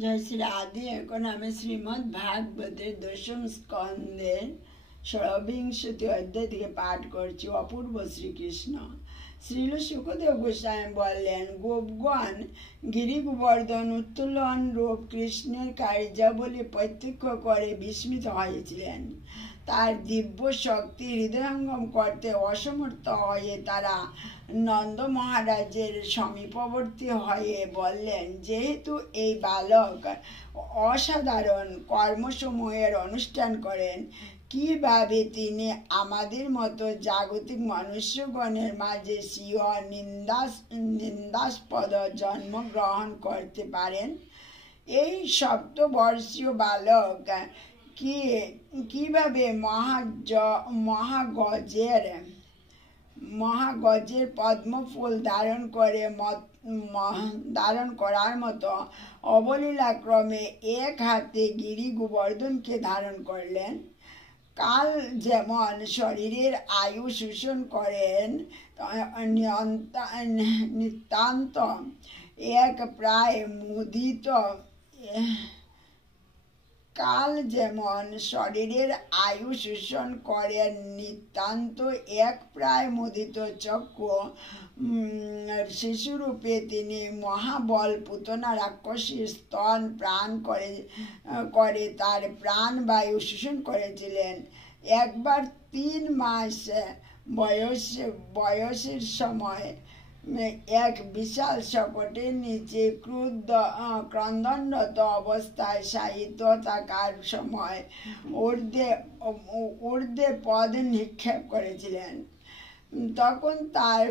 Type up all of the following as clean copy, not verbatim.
জয় শ্রী রাধে। এখন আমি শ্রীমদ্ ভাগবতের দশম স্কন্ধের 16বিংশতি অধ্যায় থেকে পাঠ করছি। অপূর্ব শ্রীকৃষ্ণ। শ্রীল সুখদেব গোস্বামী বললেন, গোপগণ গিরি গোবর্ধন উত্তোলন রূপ কৃষ্ণের কার্যাবলী প্রত্যক্ষ করে বিস্মিত হয়েছিলেন। তার দিব্য শক্তি হৃদয়ঙ্গম করতে অসমর্থ হয়ে তারা নন্দ মহারাজের সমীপবর্তী হয়ে বললেন, যেহেতু এই বালক অসাধারণ কর্মসমূহের অনুষ্ঠান করেন, কিভাবে তিনি আমাদের মতো জাগতিক মনুষ্যগণের মাঝে স্বীয় নিন্দাস্পদ জন্মগ্রহণ করতে পারেন? এই সপ্তবর্ষীয় বালক কিভাবে মহাগজের পদ্মফুল ধারণ করার মতো অবলীলাক্রমে এক হাতে গিরি গোবর্ধনকে ধারণ করলেন? কাল যেমন শরীরের আয়ু শোষণ করেন, নিতান্ত এক প্রায় মুদিত কাল যেমন শরীরের আয়ু শোষণ করেন, নিতান্ত এক প্রায় মুদিত চক্ষু শিশুরূপে তিনি মহাবল পুতনা রাক্ষসীর স্তন প্রাণ করে তার প্রাণবায়ু শোষণ করেছিলেন। একবার 3 মাস বয়সের সময় এক বিশাল শকটের নিচে ক্রন্দনরত অবস্থায় শায়িত থাকার সময় ঊর্ধ্বে পদ নিক্ষেপ করেছিলেন। তখন তার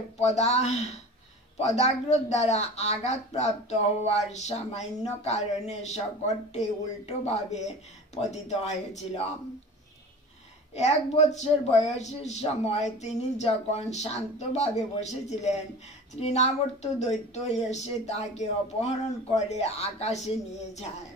পদাগ্র দ্বারা আঘাতপ্রাপ্ত হওয়ার সামান্য কারণে শকটটি উল্টোভাবে পতিত হয়েছিল। 1 বৎসর বয়সের সময় তিনি যখন শান্তভাবে বসেছিলেন, তৃণাবর্ত দৈত্য এসে তাকে অপহরণ করে আকাশে নিয়ে যায়।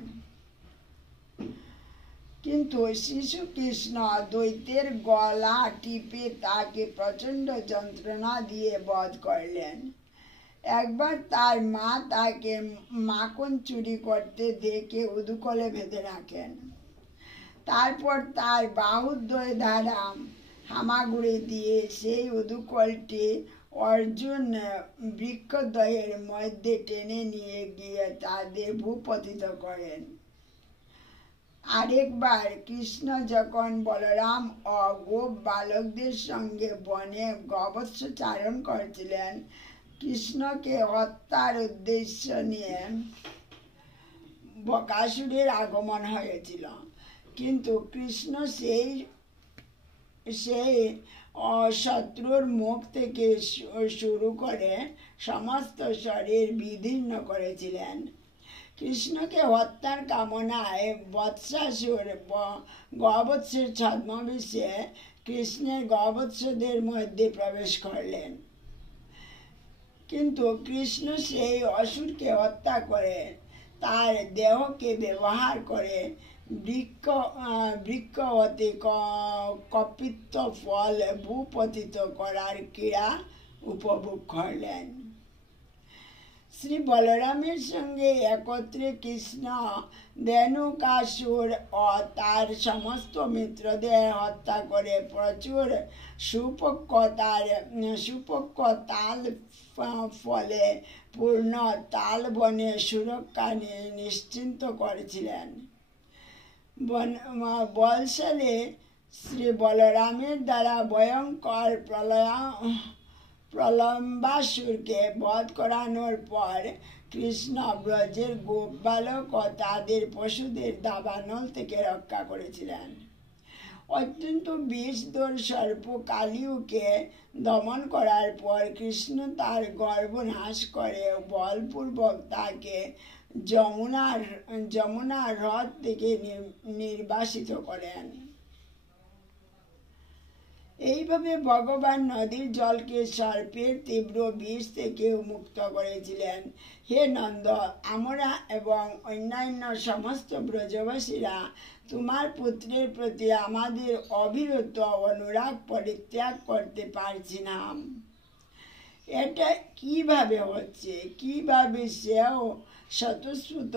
কিন্তু শিশু কৃষ্ণ দৈত্যের গলা টিপে তাকে প্রচণ্ড যন্ত্রণা দিয়ে বধ করলেন। একবার তার মা তাকে মাখন চুরি করতে দেখে উদুকলে বেঁধে রাখেন। তারপর তার বাহুদ্বয় দ্বারা হামাগুড়ি দিয়ে সেই উদুকলটি অর্জুন বৃক্ষদ্বয়ের মধ্যে টেনে নিয়ে গিয়ে তাদের ভূপতিত করেন। আরেকবার কৃষ্ণ যখন বলরাম ও গোপ বালকদের সঙ্গে বনে গবৎসচারণ করছিলেন, কৃষ্ণকে হত্যার উদ্দেশ্য নিয়ে বকাসুরের আগমন হয়েছিল। কিন্তু কৃষ্ণ সেই শত্রুর মুখ থেকে শুরু করে সমস্ত শরীর বিদীর্ণ করেছিলেন। কৃষ্ণকে হত্যার কামনায় বৎসাসুর গবৎসের ছদ্মবেশে কৃষ্ণের গবৎসদের মধ্যে প্রবেশ করলেন। কিন্তু কৃষ্ণ সেই অসুরকে হত্যা করে তার দেহকে ব্যবহার করে বৃক্ষ হতে কপিত্ত ফল ভূপতিত করার ক্রীড়া উপভোগ করলেন। শ্রী বলরামের সঙ্গে একত্রে কৃষ্ণ ধেনুকাসুর ও তার সমস্ত মিত্রদের হত্যা করে প্রচুর সুপক্ষ তাল ফলে পূর্ণ তাল বনে সুরক্ষা নিশ্চিন্ত করেছিলেন। বলশালী শ্রী বলরামের দ্বারা ভয়ঙ্কর প্রলম্বাসুরকে বধ করানোর পর কৃষ্ণ ব্রজের গোপ বালক ও তাদের পশুদের দাবানল থেকে রক্ষা করেছিলেন। অত্যন্ত বিষধর সর্প কালিউকে দমন করার পর কৃষ্ণ তার গর্ভ নাশ করে বলপূর্বক তাকে যমুনার হ্রদ থেকে নির্বাসিত করেন। এইভাবে ভগবান নদীর জলকে সর্পের তীব্র বিষ থেকে মুক্ত করেছিলেন। হে নন্দ, আমরা এবং অন্যান্য সমস্ত ব্রজবাসীরা তোমার পুত্রের প্রতি আমাদের অবিরত অনুরাগ পরিত্যাগ করতে পারছি না। এটা কিভাবে হচ্ছে? কিভাবে সেও স্বতঃস্ফূর্ত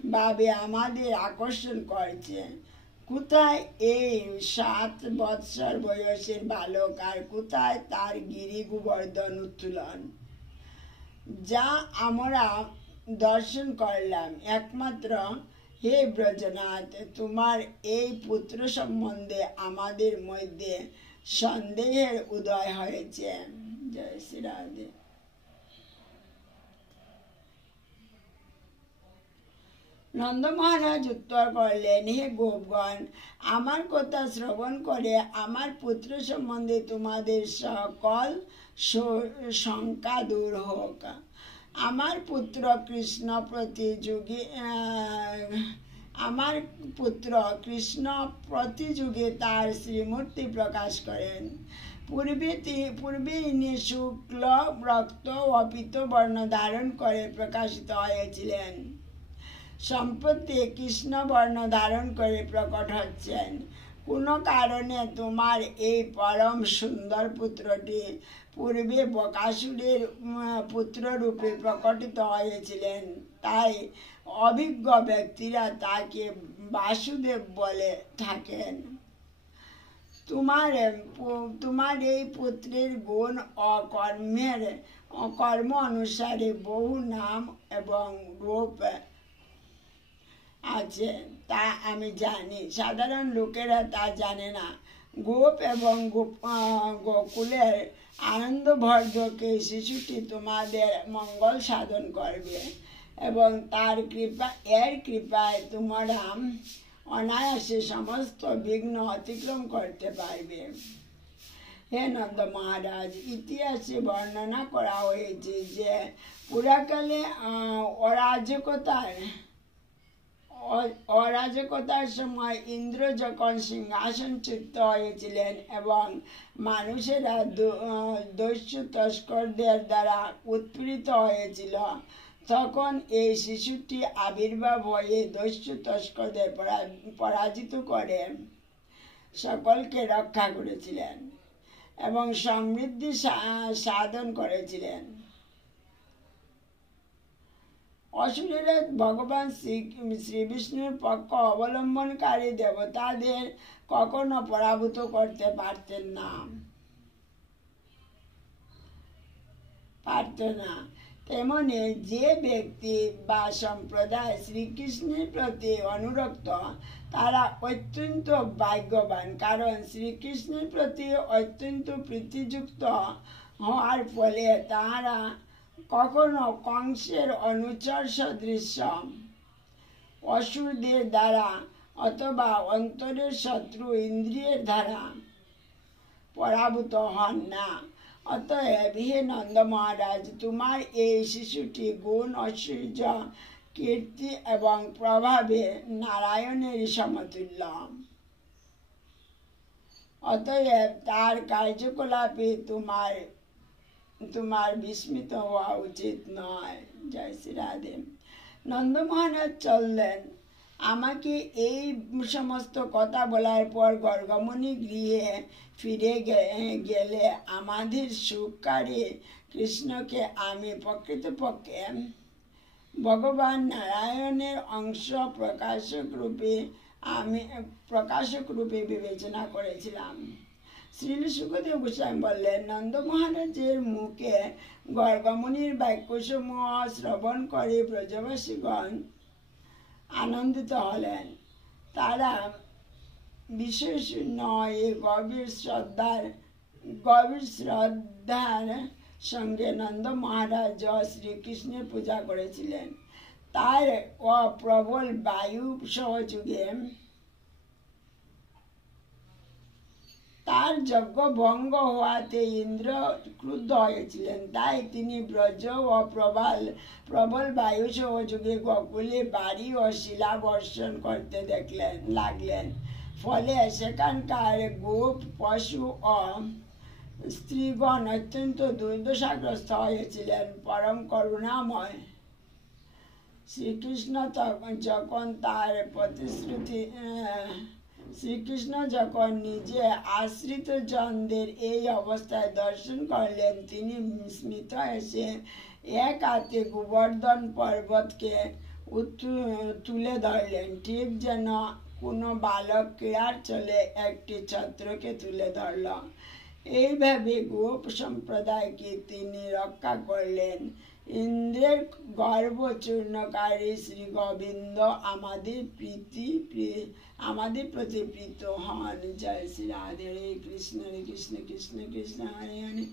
ভাবে আমাদের আকর্ষণ করছে। কোথায় এই 7 বৎসর বয়সের বালক, আর কোথায় তার গিরি গোবর্ধন উত্তোলন, যা আমরা দর্শন করলাম। একমাত্র হে ব্রজনাথ, তোমার এই পুত্র সম্বন্ধে আমাদের মধ্যে সন্দেহের উদয় হয়েছে। জয় শ্রী রাধে। নন্দ মহারাজ উত্তর করলেন, হে গোপগণ, আমার কথা শ্রবণ করে আমার পুত্র সম্বন্ধে তোমাদের সকল শঙ্কা দূর হোক। আমার পুত্র কৃষ্ণ প্রতি যুগে তার শ্রীমূর্তি প্রকাশ করেন। পূর্বে ইনি শুক্ল রক্ত ও পীত বর্ণ ধারণ করে প্রকাশিত হয়েছিলেন। সম্প্রতি কৃষ্ণ বর্ণ ধারণ করে প্রকট হচ্ছেন। কোনো কারণে তোমার এই পরম সুন্দর পুত্রটি পূর্বে বকাসুরের পুত্র রূপে প্রকটিত হয়েছিলেন, তাই অভিজ্ঞ ব্যক্তিরা তাকে বাসুদেব বলে থাকেন। তোমার এই পুত্রের গুণ ও কর্ম অনুসারে বহু নাম এবং রূপ আছে, তা আমি জানি। সাধারণ লোকেরা তা জানে না। গোপ এবং গোকুলের আনন্দবর্ধক শিশুটি তোমাদের মঙ্গল সাধন করবে এবং এর কৃপায় তোমরা অনায়াসে সমস্ত বিঘ্ন অতিক্রম করতে পারবে। হে নন্দ মহারাজ, ইতিহাসে বর্ণনা করা হয়েছে যে পুরাকালে অরাজকতার সময় ইন্দ্র যখন সিংহাসনচ্যুত হয়েছিলেন এবং মানুষেরা দস্যু তস্করদের দ্বারা উৎপীড়িত হয়েছিল, তখন এই শিশুটি আবির্ভাব হয়ে দস্যু তস্করদের পরাজিত করে সকলকে রক্ষা করেছিলেন এবং সমৃদ্ধি সাধন করেছিলেন। অসুরেরা ভগবান শ্রী বিষ্ণুর পক্ষ অবলম্বনকারী দেবতাদের কখনো পরাভূত করতে পারত না। তেমনি যে ব্যক্তি বা সম্প্রদায় শ্রীকৃষ্ণের প্রতি অনুরক্ত তারা অত্যন্ত ভাগ্যবান, কারণ শ্রীকৃষ্ণের প্রতি অত্যন্ত প্রীতিযুক্ত হওয়ার ফলে তারা কখনো কংসের অনুচর সদৃশ অসুরদের দ্বারা অথবা অন্তরের শত্রু ইন্দ্রিয়ের দ্বারা পরাভূত হন না। অতএব হে নন্দ মহারাজ, তোমার এই শিশুটি গুণ, ঐশ্বর্য, কীর্তি এবং প্রভাবে নারায়ণের সমতুল্য। অতএব তার কার্যকলাপে তোমার বিস্মিত হওয়া উচিত নয়। জয় শ্রী রাধে। নন্দ মহারাজ চললেন। আমাকে এই সমস্ত কথা বলার পর গর্গমুনি গৃহে ফিরে গেলে আমাদের সুখকারী কৃষ্ণকে আমি প্রকৃতপক্ষে ভগবান নারায়ণের অংশ প্রকাশক রূপে বিবেচনা করেছিলাম। শ্রীল সুখদেব গোস্বামী বললেন, নন্দ মহারাজের মুখে গর্গমুনির বাক্যসমূহ শ্রবণ করে ব্রজবাসীগণ আনন্দিত হলেন। তারা বিশেষণ গভীর শ্রদ্ধার সঙ্গে নন্দ মহারাজ শ্রীকৃষ্ণের পূজা করেছিলেন। তার প্রবল বায়ু সহযোগে তার যজ্ঞ ভঙ্গ হওয়াতে ইন্দ্র ক্রুদ্ধ হয়েছিলেন, তাই তিনি ব্রজ ও প্রবল বায়ু সহযোগে গোকুলে বাড়ি ও শিলা বর্ষণ করতে লাগলেন। ফলে সেখানকার গোপ, পশু ও স্ত্রীগণ অত্যন্ত দুর্দশাগ্রস্ত হয়েছিলেন। পরম করুণাময় শ্রীকৃষ্ণ যখন নিজে আশ্রিত জনদের এই অবস্থায় দর্শন করলেন, তিনি স্মিত হেসে এক হাতে গোবর্ধন পর্বতকে তুলে ধরলেন, ঠিক যেন কোনো বালক ক্রীড়ার চলে একটি ছত্রকে তুলে ধরল। এইভাবে গোপ সম্প্রদায়কে তিনি রক্ষা করলেন। ইন্দ্রের গর্ব চূর্ণকারী শ্রী গোবিন্দ আমাদের প্রতি প্রীত হন। জয় শ্রী রাধে। হরে কৃষ্ণ কৃষ্ণ কৃষ্ণ হরে হরে,